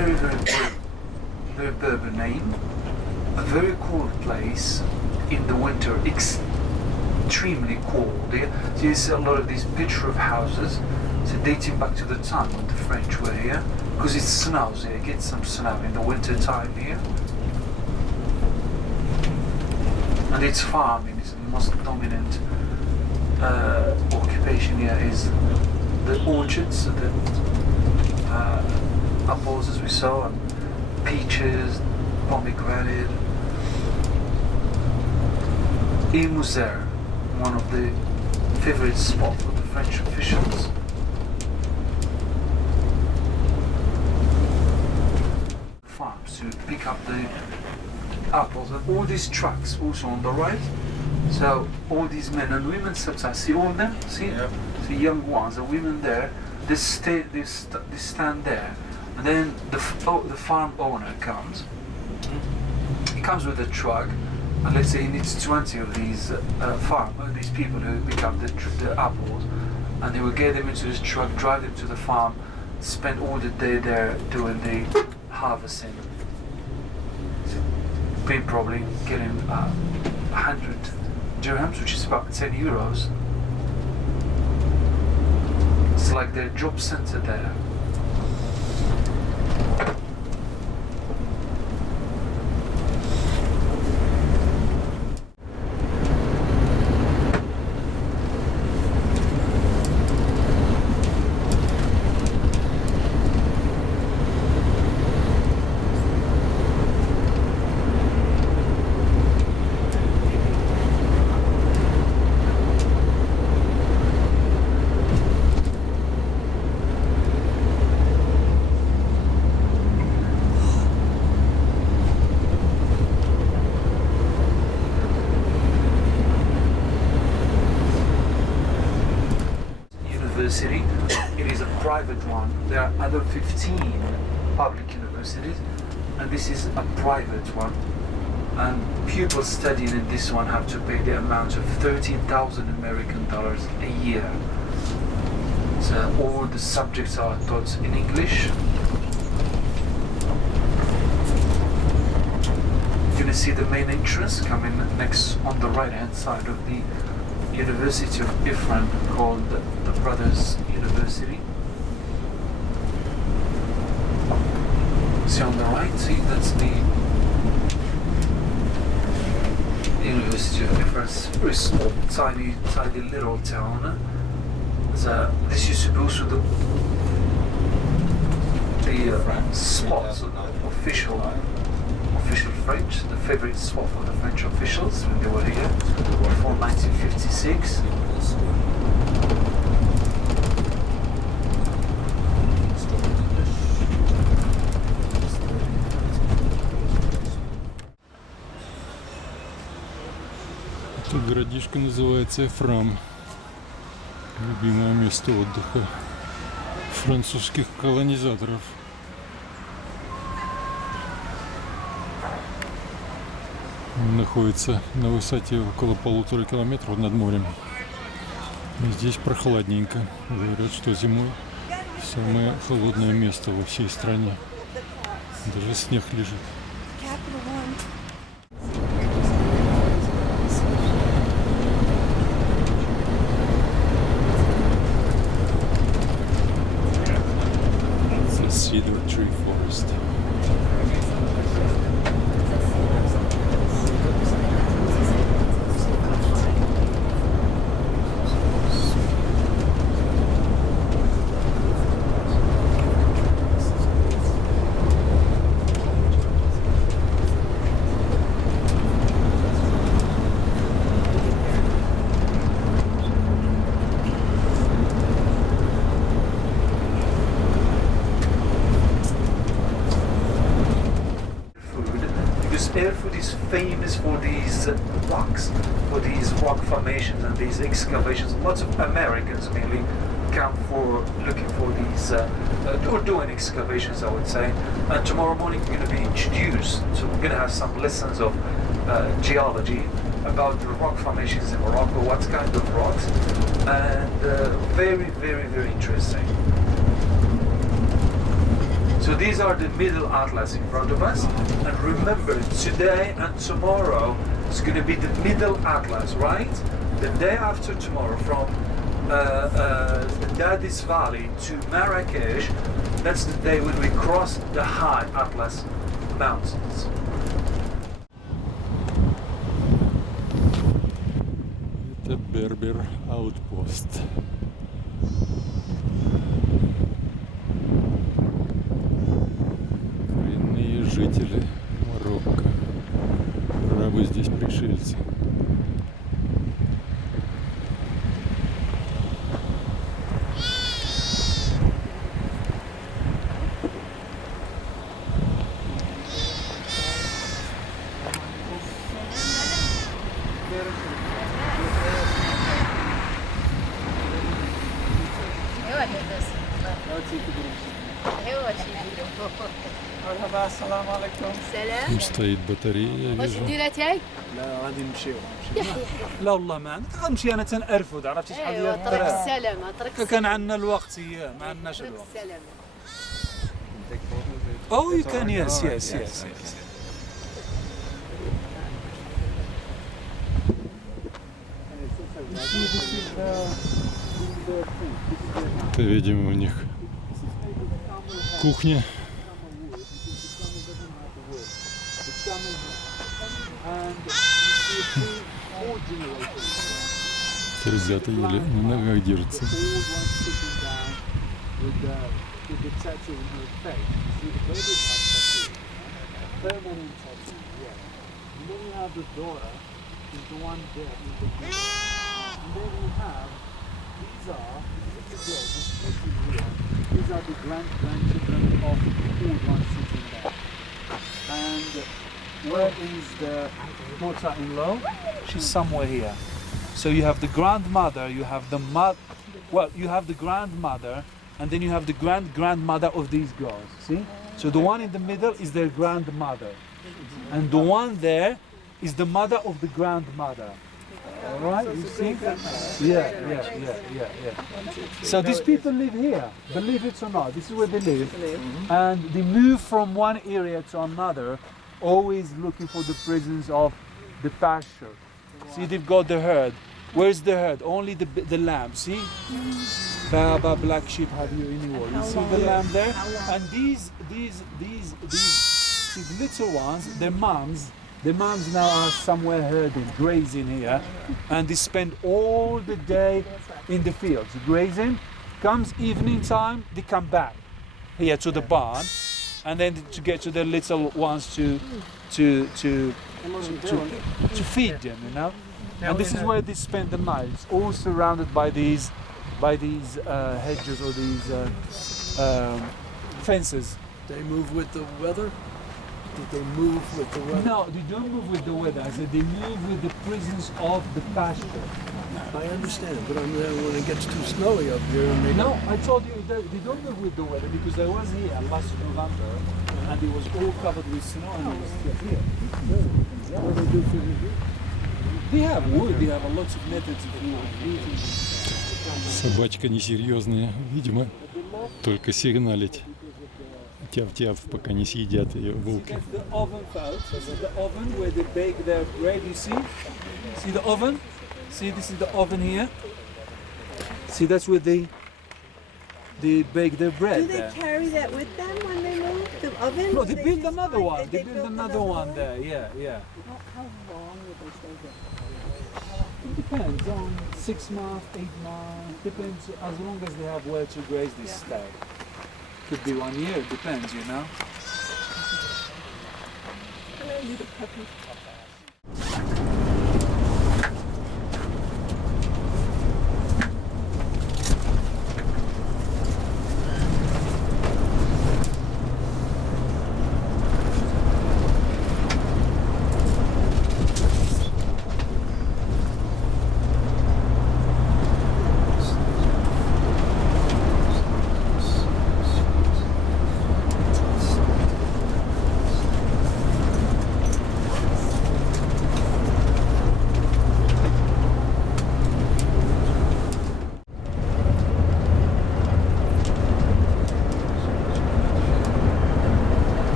very, very Berber name. A very cold place in the winter, extremely cold. Yeah? So you see a lot of these picture of houses, so dating back to the time when the French were here, because it snows here, it gets some snow in the winter time here. And it's farming, it's the most dominant occupation here is the orchards, the apples as we saw, and peaches, pomegranate. Musée, one of the favorite spots for the French officials. Farms to pick up the apples, and all these trucks also on the right. So all these men and women sometimes see all of them, see, yep. The young ones, the women there, they stand there, and then the farm owner comes. He comes with a truck, and let's say he needs 20 of these these people who pick up the apples, and he will get them into his truck, drive them to the farm, spend all the day there doing the harvesting. So probably getting 100 dirhams, which is about 10 euros. It's like their job center there. University. It is a private one. There are other 15 public universities, and this is a private one. And pupils studying in this one have to pay the amount of 13,000 American dollars a year. So all the subjects are taught in English. You're gonna see the main entrance coming next on the right hand side of the University of Erfoud, called the Brothers University. See on the right, see that's the University of Erfoud. It's a very small, tiny little town. So this used to be also the spot of official French, the favorite spot for the French officials when they were here before 1956. Тут городишко называется Эфрам. Любимое место отдыха французских колонизаторов. Находится на высоте около 1,5 километров над морем. И здесь прохладненько. Говорят, что зимой самое холодное место во всей стране. Даже снег лежит. It's a cedar tree forest. Erfud is famous for these rocks, for these rock formations and these excavations. Lots of Americans mainly come for looking for these, or doing excavations, I would say. And tomorrow morning we're going to be introduced, so we're going to have some lessons of geology about the rock formations in Morocco, what kind of rocks, and very, very, very interesting. So these are the middle atlas in front of us. And remember, today and tomorrow is going to be the middle atlas, right? The day after tomorrow from Dadis Valley to Marrakesh, that's the day when we cross the high Atlas mountains. Это Бербер Аутпост. Коренные жители Марокко. Арабы здесь пришельцы. Тут стоит батарея, я вижу. لا غادي نمشيو لا والله ما عندك غنمشي انا تنأرفود عرفتي شحال ديال طريق السلامة طريق كان عندنا الوقت اياه ما عندناش الوقت السلامة. Oh you can yes. Это, видимо, у них кухня. Ребята еле на ногах держатся. These are the grandchildren of the old ones sitting there. And where is the daughter-in-law? She's somewhere here. So you have the grandmother, you have the you have the grandmother, and then you have the grandmother of these girls. See? So the one in the middle is their grandmother, and the one there is the mother of the grandmother. All right, you see? Yeah. So these people live here, believe it or not. This is where they live, and they move from one area to another, always looking for the presence of the pasture. See, they've got the herd. Where's the herd? Only the lamb. See, Baba black sheep have you anymore. You see the lamb there, and these see, the little ones, their moms. The moms now are somewhere herding, grazing here, and they spend all the day in the fields grazing. Comes evening time, they come back here to the barn, and then to get to the little ones to feed them, you know. And this is where they spend the night. It's all surrounded by these hedges or these fences. They move with the weather? Did they move with the weather? No, they don't move with the weather. I said they move with the presence of the pasture. I understand, but I'm there when it gets too snowy up here and they No, I told you they don't move with the weather because I was here last November and it was all covered with snow and I was still here. what do they do for the heat? They have wood, they have a lot of methods of heating. Собачка несерьезная, видимо, только сигналить. Тяв-тяв, пока не съедят ее волки. That's the oven, folks. This is the oven where they bake their bread, you see? See the oven? See, this is the oven here. See, that's where they bake their bread Do they there. carry that with them when they move the oven? No, Or they just build another find- one. They build built another one there, yeah. How long would they stay there? It depends on 6 months, 8 months. Depends, as long as they have where to graze, they stay. Could be 1 year, it depends, you know.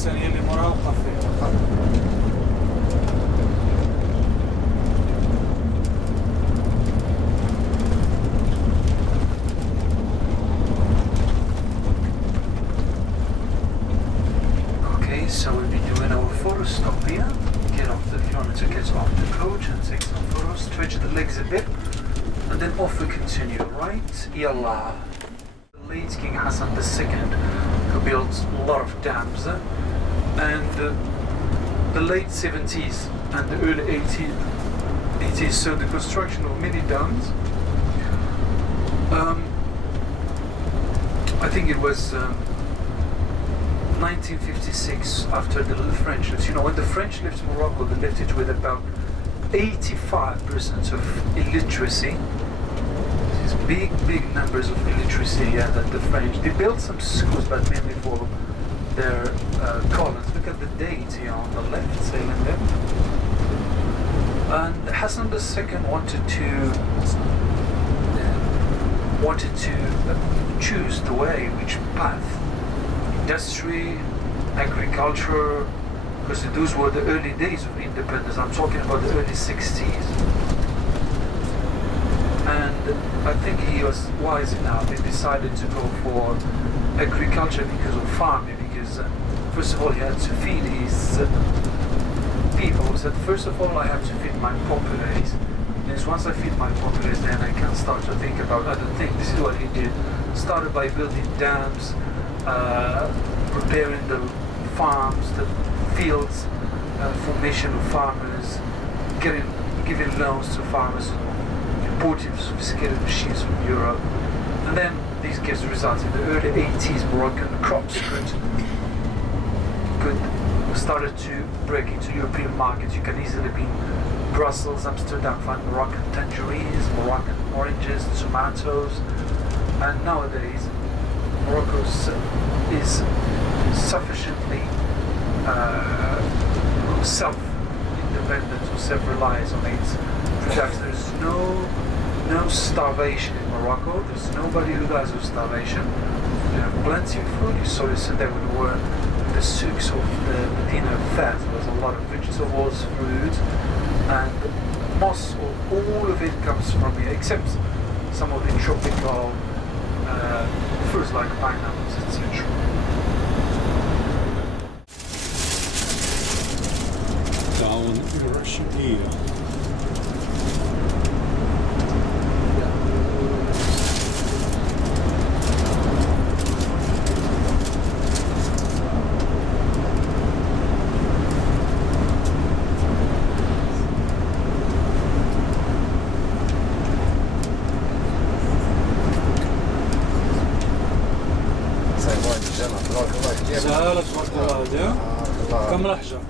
الثانية اللي موراها القافية. Okay, so we'll be doing our photo stop here. Get off the, if you want to get off the coach and take some photos, stretch the legs a bit, and then off we continue, right? Yallah. The late King Hassan II, who built a lot of dams, and the late 70s and the early 80s, so the construction of many dams. I think it was 1956, after the French left. You know, when the French left Morocco, they left it with about 85% of illiteracy. These big numbers of illiteracy that the French. They built some schools, but mainly for their colons. Look at the date here on the left, sailing there. And Hassan II wanted to choose the way, which path. Industry, agriculture, because those were the early days of independence. I'm talking about the early 60s. And I think he was wise enough. He decided to go for agriculture because of farming, because first of all he had to feed his people. He said, first of all I have to feed my populace. And once I feed my populace, then I can start to think about other things. This is what he did. Started by building dams, preparing the farms, the fields, formation of farmers, giving loans to farmers, importing sophisticated machines from Europe. And then these gives results. In the early 80s, Moroccan crops could started to break into European markets. You can easily be in Brussels, Amsterdam, find Moroccan tangerines, Moroccan oranges, tomatoes, and nowadays Morocco is sufficiently self-independent or self-reliant on its production. There's no starvation in Morocco. There's nobody who dies of starvation. You have plenty of food. You saw yesterday when we were in the souks of the Medina Fez. There was a lot of vegetables, fruit, and most or all of it comes from here, except some of the tropical fruits like pineapples, etc. Down Russia. سهلة تبارك الله هذه. كم لحجة؟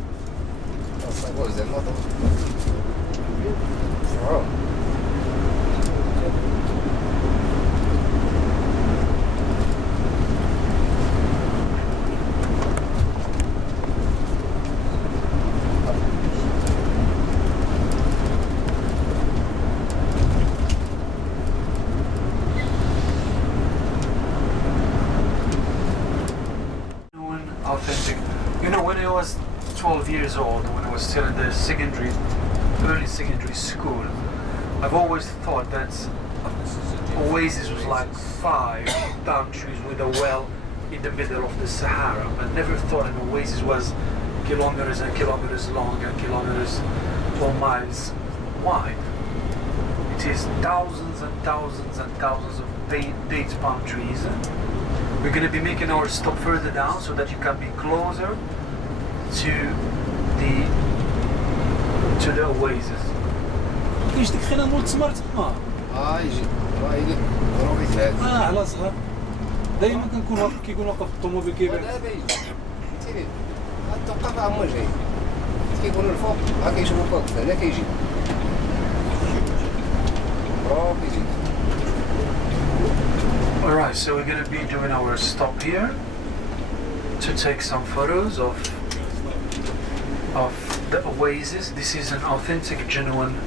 Authentic. You know, when I was 12 years old, when I was still in the early secondary school, I've always thought that Oasis was like 5 palm trees with a well in the middle of the Sahara. I never thought an oasis was kilometers and kilometers long and kilometers or miles wide. It is thousands and thousands and thousands of date palm trees. We're going to be making our stop further down so that you can be closer to the oasis. كاينش ديك خينا مول تسمر تما. يجي روحي ثلاث. على صغر. دايما كنكون واقف كيكون واقف الطوموبيل كيبان. دابا يجي. فهمتيني. توقف عمو جاي. كيكونوا الفوق ها كيشوفوا فوق هنا كيجي. روحي يجي. Alright, so we're going to be doing our stop here to take some photos of the oasis. This is an authentic, genuine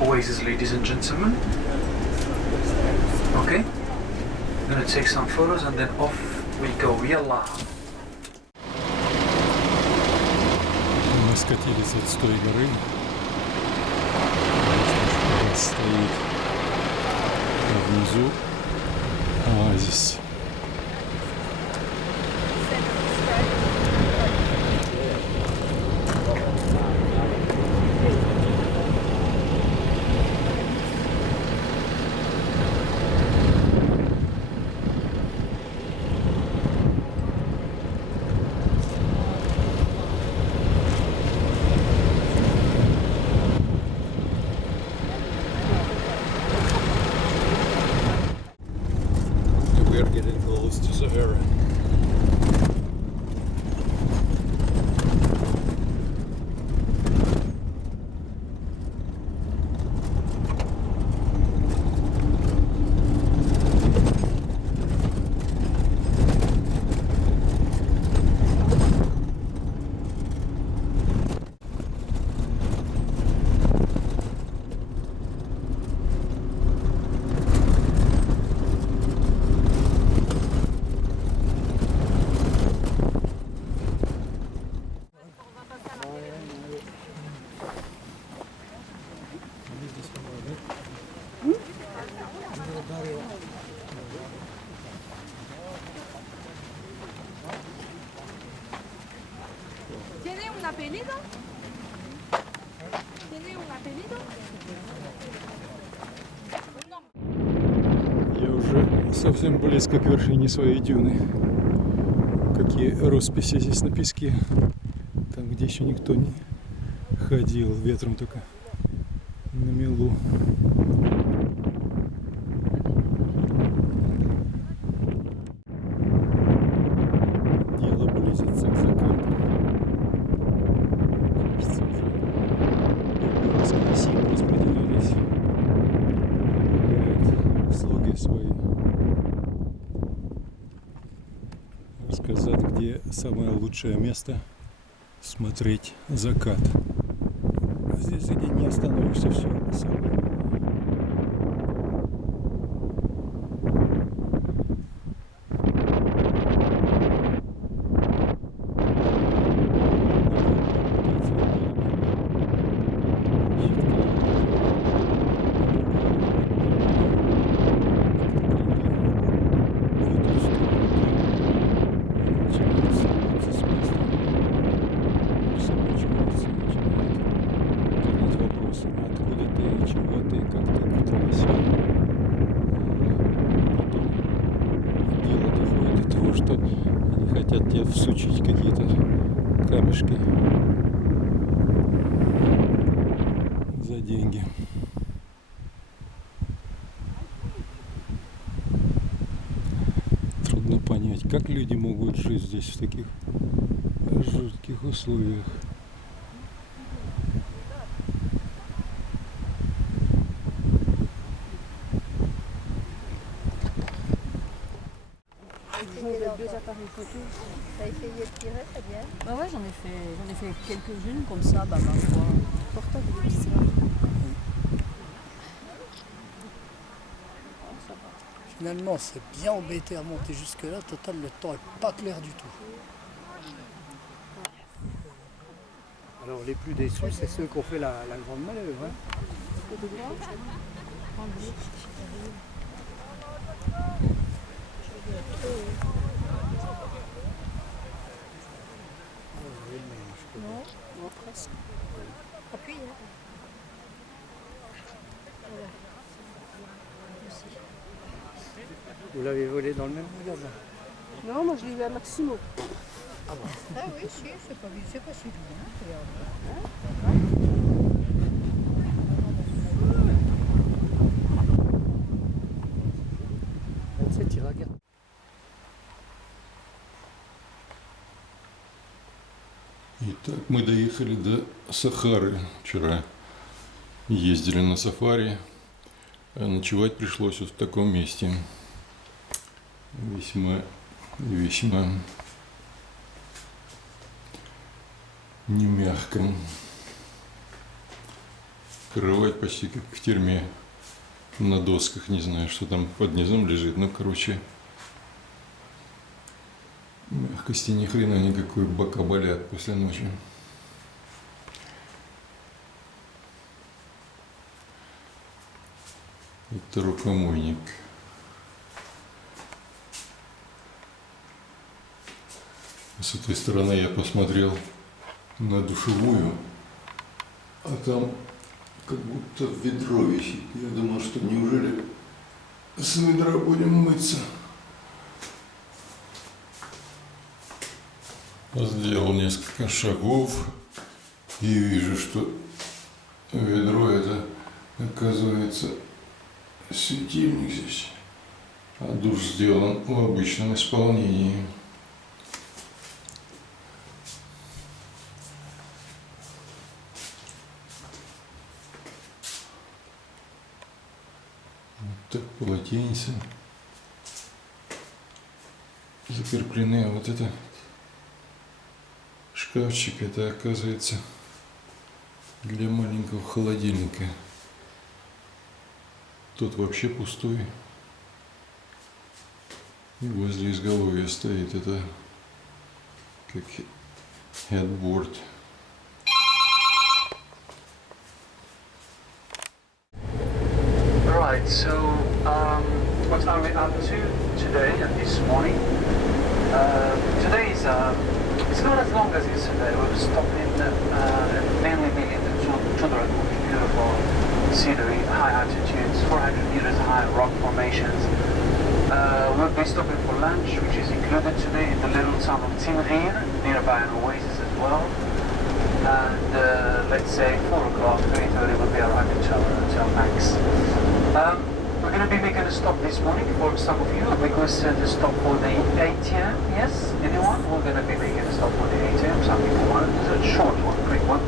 oasis, ladies and gentlemen. Okay? We're going to take some photos and then off we go. Yallah. Мы скатились от той горы. Стоит внизу оазис. We're getting close to Sahara. ¿Tiene un apellido? ¿Tiene un apellido? Я уже совсем близко к вершине своей дюны. Какие росписи здесь на песке. Там, где еще никто не ходил, ветром только намело. Дело близится к закату. Кажется, уже гигантские силы распределились. Слуги свои. Рассказать, где самое лучшее место смотреть закат. Здесь, где не остановишься, все самое. Хотят тебе всучить какие-то камешки за деньги. Трудно понять, как люди могут жить здесь в таких жутких условиях. Deux appareils photo. T'as essayé de tirer, c'est bien. Bah ouais, j'en ai fait quelques-unes comme ça, bah ma foi. Portable. Finalement, c'est bien embêté à monter jusque-là. Total, le temps est pas clair du tout. Alors les plus déçus, c'est ceux qui ont fait la grande manœuvre. Hein. Non, presque. Appuie, hein. Voilà. Vous l'avez volé dans le même magasin. Non, moi je l'ai eu à Maximo. Ah bon. Ah oui, si, c'est pas si loin. C'est Tiraga. Итак, мы доехали до Сахары. Вчера ездили на сафари. А ночевать пришлось вот в таком месте. Весьма не мягком. Кровать почти как в тюрьме. На досках, не знаю, что там под низом лежит. Ну, короче, мягкости ни хрена никакой, бока болят после ночи. Это рукомойник. С этой стороны я посмотрел на душевую, а там как будто ведро висит. Я думал, что неужели с ведра будем мыться. Сделал несколько шагов и вижу, что ведро это, оказывается, светильник здесь, а душ сделан в обычном исполнении. Вот так полотенце закреплены, а вот это шкафчик, это оказывается для маленького холодильника. Тот вообще пустой. И возле изголовья стоит это как headboard. Right, so what are we up to today and this morning? Today is it's not as long as yesterday. We've stopped mainly in the Todgha, beautiful scenery, high altitudes, 400 meters high rock formations. We'll be stopping for lunch, which is included today in the little town of Timrir, nearby an oasis as well. And let's say 4 o'clock, 3:30 will be arriving till max. We're going to be making a stop this morning for some of you. Requested a stop for the ATM. Yes, anyone? We're going to be making a stop for the ATM. Some people want it. It's a short one, quick one.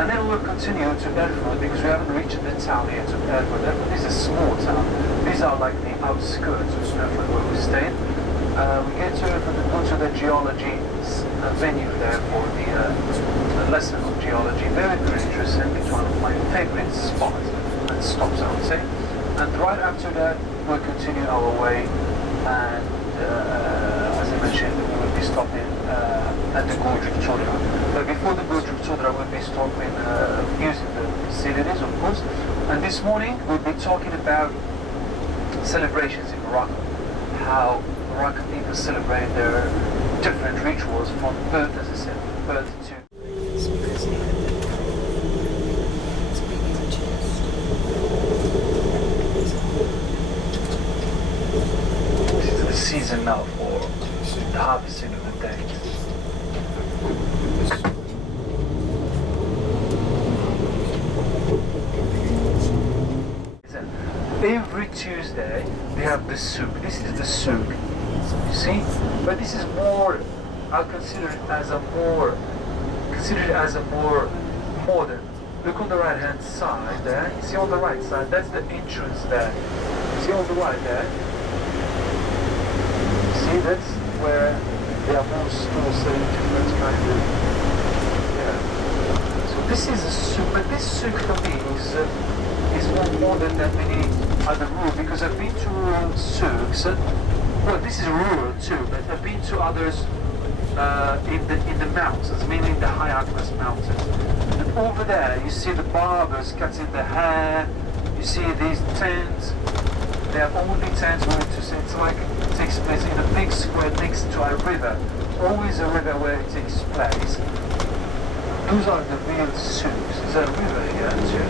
And then we'll continue to Erfoud because we haven't reached the town yet of Erfoud. Erfoud is a small town. These are like the outskirts of Erfoud where we stayed. We get to Erfoud and go to the geology venue there for the lesson of geology. Very, very interesting. It's one of my favorite spots and stops, I would say. And right after that, we'll continue our way, and as I mentioned, we will be stopping at the Gorge of Todgha. But before the Gorge of Todgha, we'll be stopping using the facilities, of course. And this morning, we'll be talking about celebrations in Morocco, how Moroccan people celebrate their different rituals from birth, as I said, birth to... season now for the harvesting of the dates. Every Tuesday they have the souk. This is the souk, you see? But this is more, I'll consider it as a more modern. Look on the right hand side there. You see on the right side, that's the entrance there. You see on the right there? See, that's where they are more stores selling different kind of, yeah. So this is a souk, but this souk for me is more modern than many other rural, because I've been to rural souks. Well, this is rural too, but I've been to others in the mountains, mainly in the high Atlas mountains. And over there, you see the barbers cutting the hair. You see these tents. They are only tents going to say it's like it takes place in a big square next to a river. Always a river where it takes place. Those are the real souks. There's a river here too.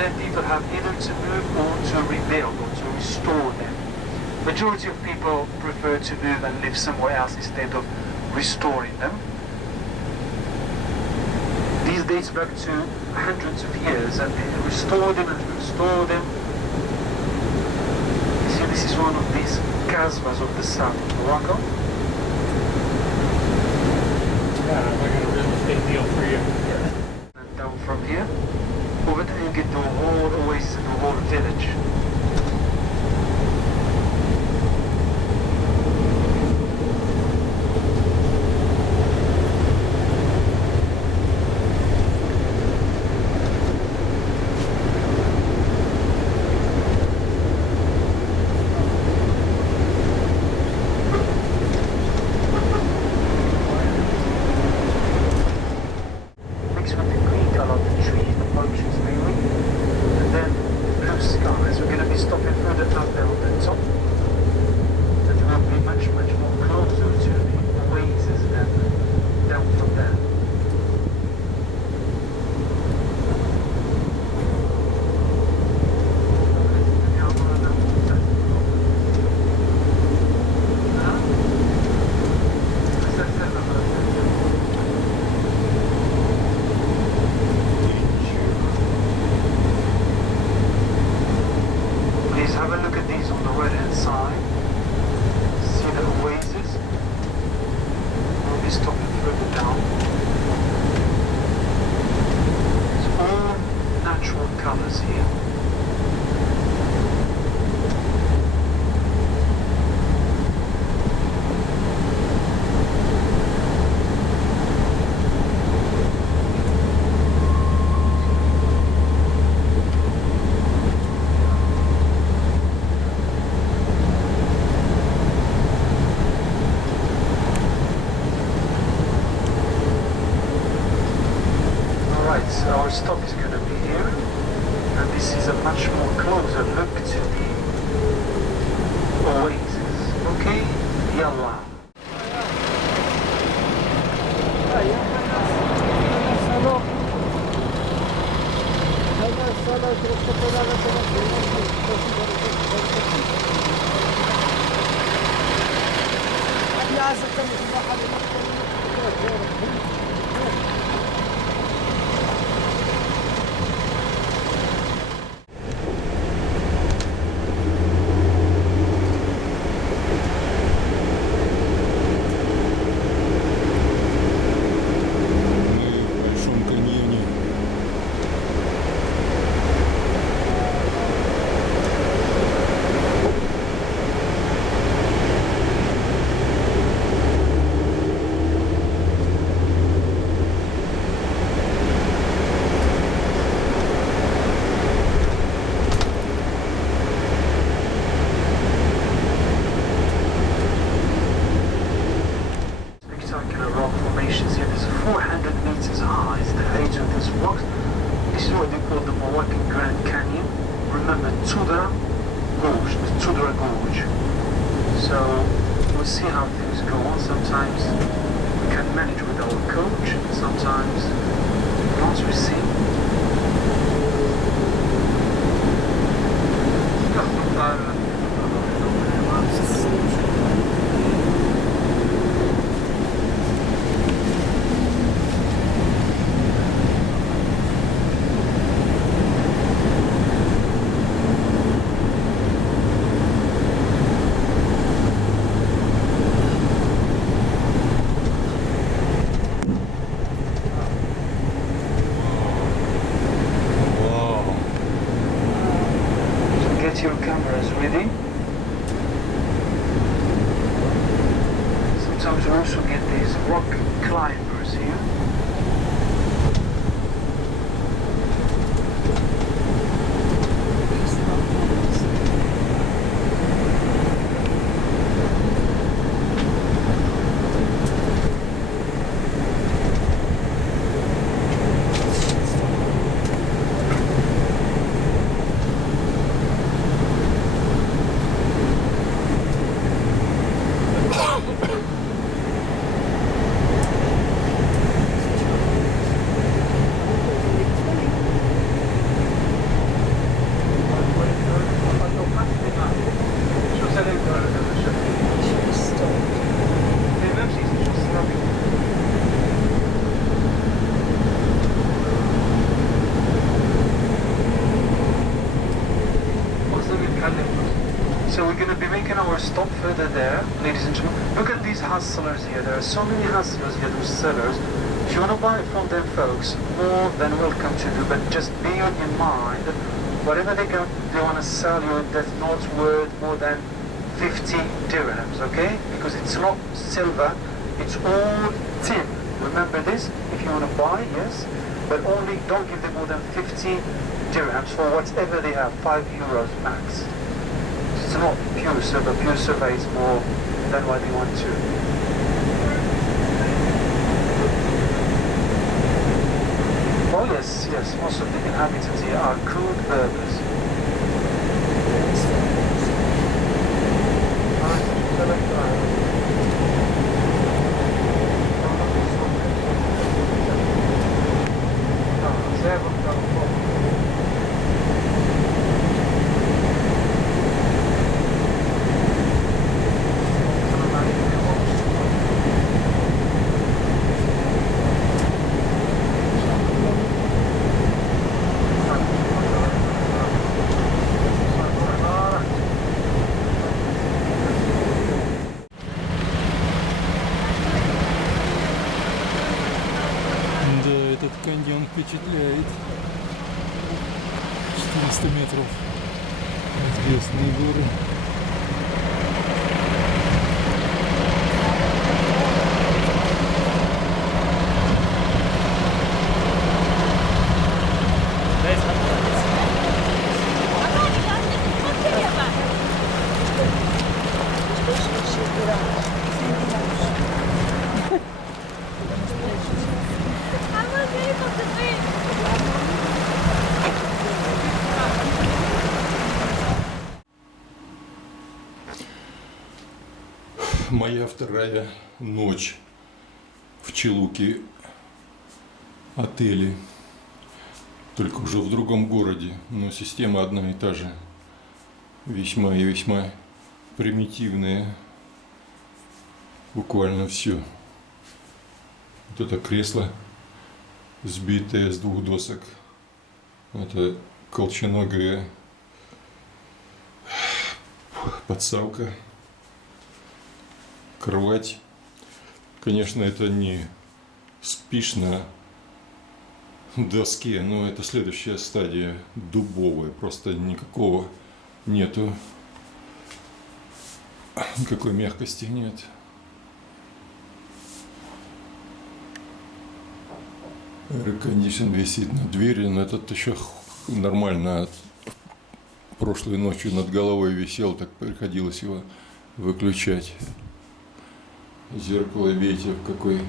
then people have either to move or to rebuild or to restore them. Majority of people prefer to move and live somewhere else instead of restoring them. These dates back to hundreds of years, and they restore them and restore them. You see, this is one of these kasbahs of the south of Morocco. Yeah, I got a real estate deal for you. And down from here, over there you get the whole oasis and the whole village. Our stop is going to be here, and this is a much more closer look to the oasis. Okay, yalla. Gorge, the Todgha Gorge. So we'll see how things go on. Sometimes we can manage with our coach, sometimes not, we see. Your cameras ready. Sometimes we also get these rock climbers here. So we're going to be making our stop further there, ladies and gentlemen. Look at these hustlers here. There are so many hustlers here, those sellers. If you want to buy from them, folks, more than welcome to do. But just bear in mind, whatever they want to sell you, that's not worth more than 50 dirhams, okay? Because it's not silver, it's all tin. Remember this, if you want to buy, yes, but only don't give them more than 50 dirhams for whatever they have, 5 euros max. It's not pure silver. Pure silver is more than what they want to. Oh yes, yes, most of the inhabitants here are crude Berbers. Каньон впечатляет. 400 метров. Известные горы. Моя вторая ночь в Челуке отеле, только уже в другом городе, но система одна и та же, весьма и весьма примитивная, буквально все. Вот это кресло, сбитое с 2 досок, это колченогая подставка. Кровать, конечно, это не спишь на доске, но это следующая стадия, дубовая, просто никакого нету, никакой мягкости нет. Air-condition висит на двери, но этот еще нормально. Прошлой ночью над головой висел, так приходилось его выключать. Зеркало, видите, в какой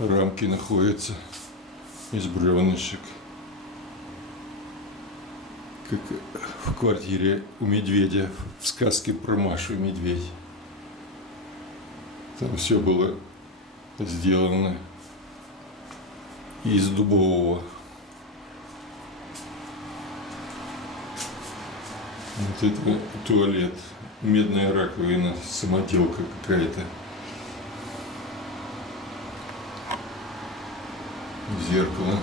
рамке находится из бревнышек. Как в квартире у медведя, в сказке про Машу и медведь. Там все было сделано из дубового. Вот это туалет. Медная раковина, самоделка какая-то. Зеркало.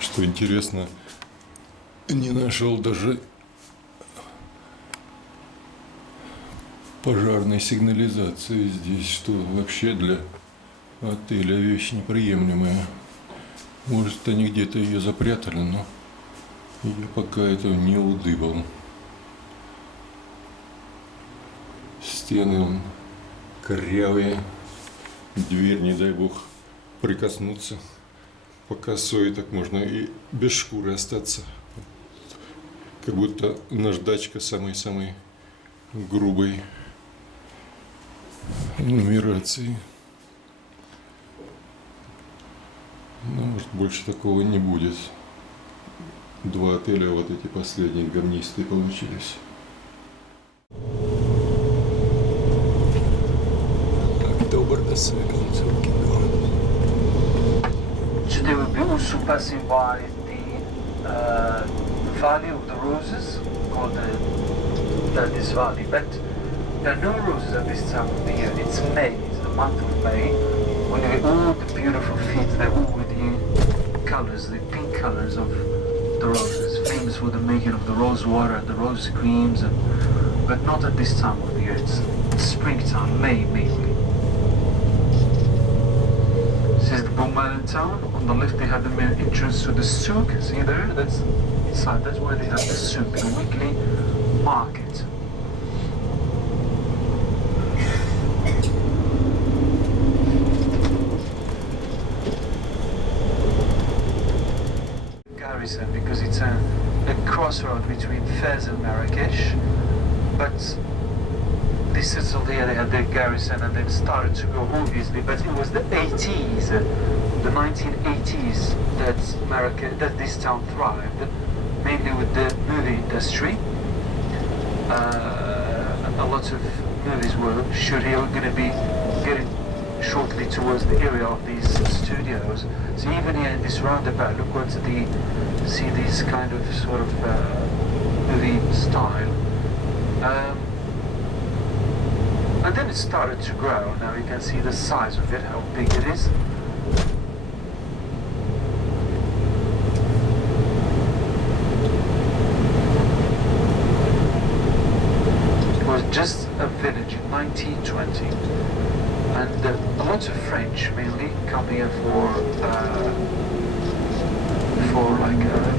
Что интересно, не нашел даже пожарной сигнализации здесь, что вообще для отеля вещь неприемлемая. Может, они где-то ее запрятали, но я пока этого не удыбал. Стены корявые, дверь, не дай бог, прикоснуться по косой, так можно и без шкуры остаться. Как будто наждачка самой-самой грубой нумерации. Ну, может, больше такого не будет. 2 отеля, вот эти последние говнистые получились. Today we'll be also passing by the Valley of the Roses, called this valley, but there are no roses at this time of the year. It's May, it's the month of May, when all the beautiful fields, they're all with you, colors, the pink colors of the roses, famous for the making of the rose water and the rose creams, but not at this time of the year. It's springtime, May mainly. This is the Boumalan town. On the left they have the main entrance to the souk. See there? That's inside. That's where they have the souk, the weekly market. Garrison, because it's a crossroad between Fez and Marrakesh, but this is here they had their garrison and then started to go obviously, but it was the 80s, the 1980s that this town thrived, mainly with the movie industry. A lot of movies were shot here. We're going to be getting shortly towards the area of these studios. So even here in this roundabout, look what's see this kind of sort of movie style. And then it started to grow. Now you can see the size of it, how big it is. It was just a village in 1920. And a lot of French mainly come here for like a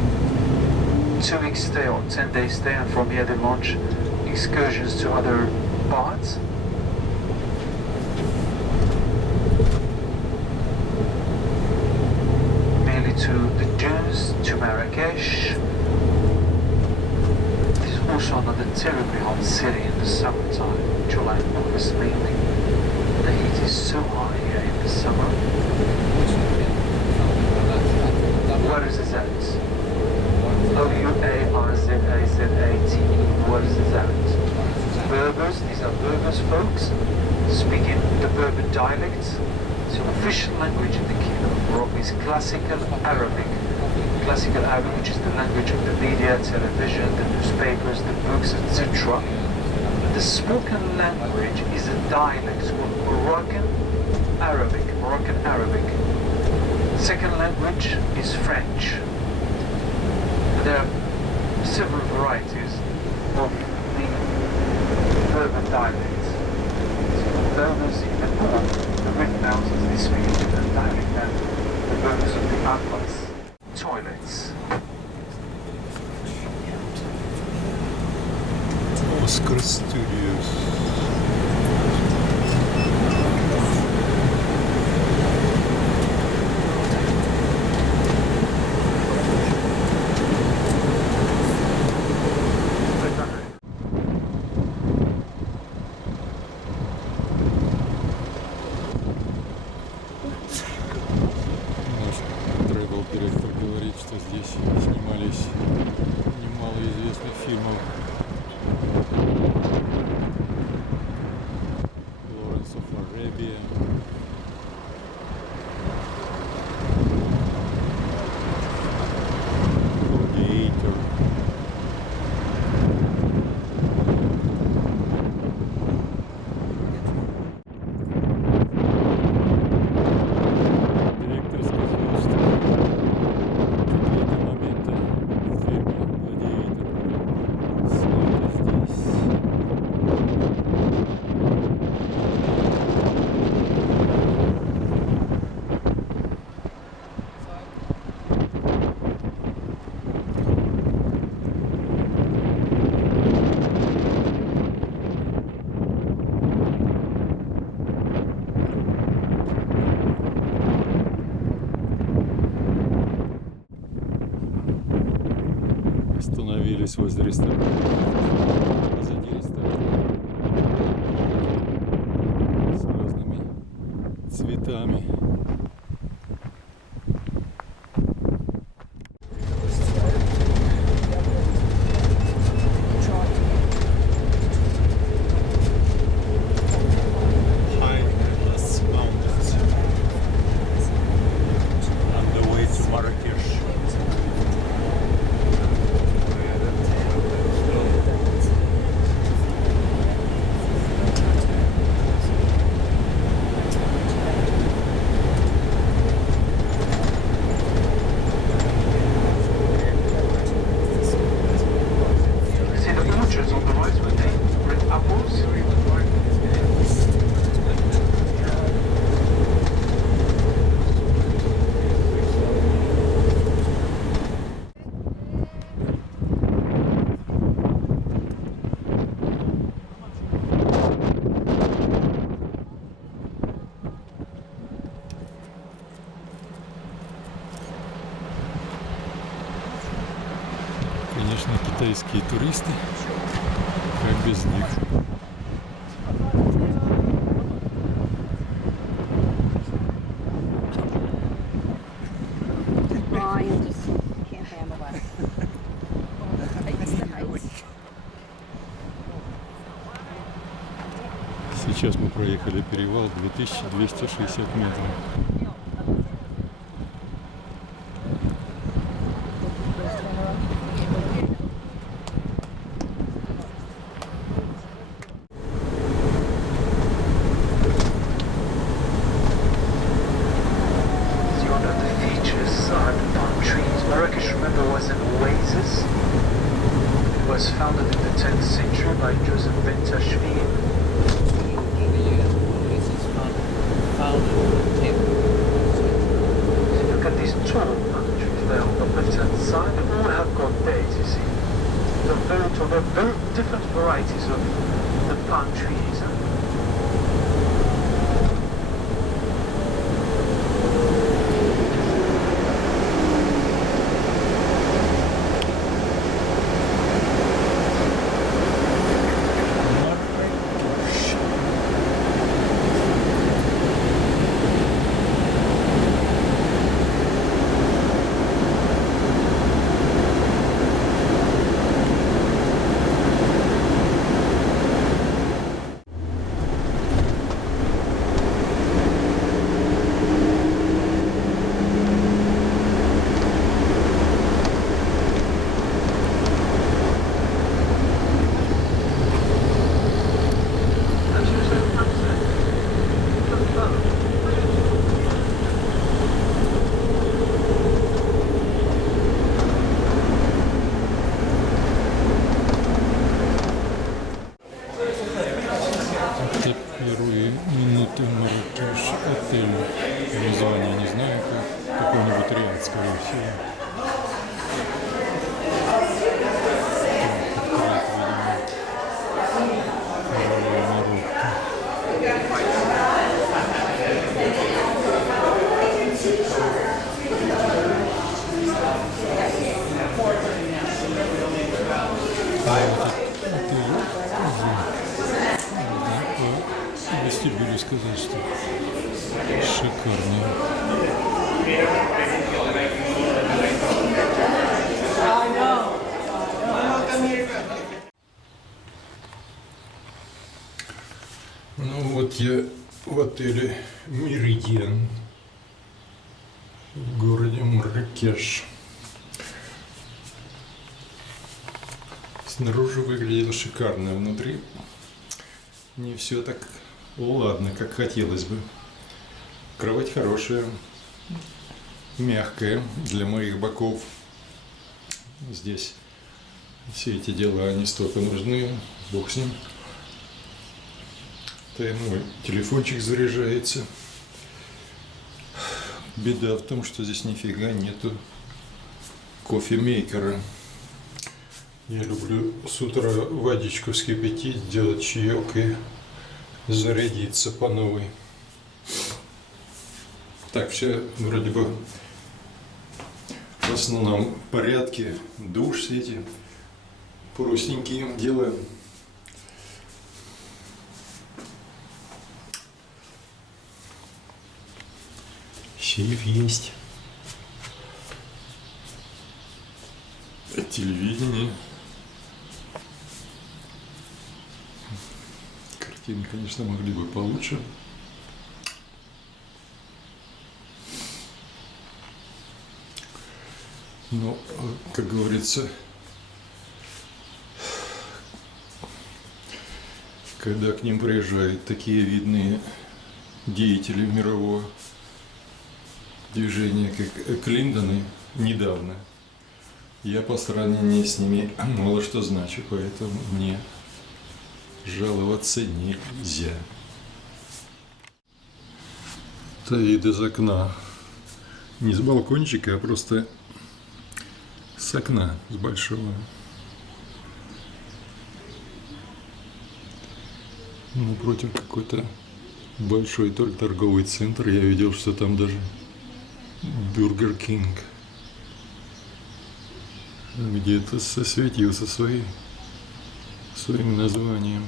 2-week stay or 10-day stay, and from here they launch excursions to other parts. Mainly to the dunes, to Marrakesh. It is also another terribly hot city in the summertime, July and August mainly. The heat is so high here in the summer. Where is it at? Ouarzazate. Where is it at? Berbers, these are Berbers folks, speaking the Berber dialects. The official language in the Kingdom of Morocco is Classical Arabic. Classical Arabic, which is the language of the media, television, the newspapers, the books, etc. The spoken language is a dialect called Moroccan Arabic. Second language is French. There are several varieties of the Berber dialects. So Berbers in the north, the Red Mountains, they speak a different dialect than the Berbers of the Atlas. Toilets. Oscar Studios. Директор говорит, что здесь снимались немало известных фильмов. Lawrence of Arabia. Gladiator. Остановились возле ресторана. Позади ресторана. С разными цветами. конечно, китайские туристы. Как без них? Сейчас мы проехали перевал 2260 метров. Marrakesh, remember, was an oasis. It was founded in the 10th century by Joseph Ben Tashfin. Look at these tall palm trees there on the left-hand side. They all have got dates, you see. They're very tall. They're very different varieties of the palm trees. Первые минуты Марракеш, отель. Название не знаю, какой-нибудь ряд, скорее всего. Вестибюле сказать, что шикарный. Ну вот я в отеле Меридиан в городе Марракеш. Снаружи выглядело шикарно, внутри не все так ладно, как хотелось бы. Кровать хорошая, мягкая для моих боков. Здесь все эти дела не столько нужны, бог с ним. Да и мой телефончик заряжается. Беда в том, что здесь нифига нету кофемейкера. Я люблю с утра водичку вскипятить, делать чаек и зарядиться по новой. Так, все вроде бы в основном в порядке. Душ все эти простенькие делаем. Сейф есть. Телевидение. Картины, конечно, могли бы получше. Но, как говорится, когда к ним приезжают такие видные деятели мирового движения, как Клинтоны, недавно, я по сравнению с ними мало что значу, поэтому мне жаловаться нельзя. Это вид из окна. Не с балкончика, а просто с окна, с большого. Напротив какой-то большой торговый центр. Я видел, что там даже Бургер Кинг. где-то сосветился своим названием.